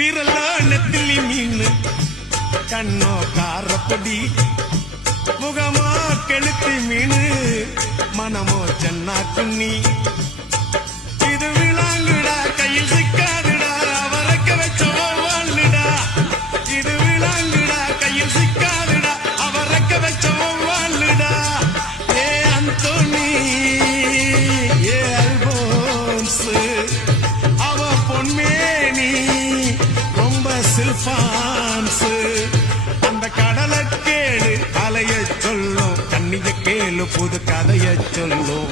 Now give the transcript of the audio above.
விரல நெத்திலி மீன் கண்ணோ காரப்பொடி முகமோ கெளுத்தி மீன் மனமோ சென்னா குன்னி இது விளாங்குடா கையில் சிக்காதுடா அவரக்க வச்ச வாழ்டா இது விளாங்குடா கையில் சிக்காதுடா அவரக்க வச்ச வாழ்டா ஏ அந்தோனி ஏ அல்போன்ஸ் அவ பொன்மேனி ரொம்ப சில்பான்ஸ் அந்த கடலை கேளு அலைய சொல்லும் கண்ணிய கேளு புது கதைய சொல்லும்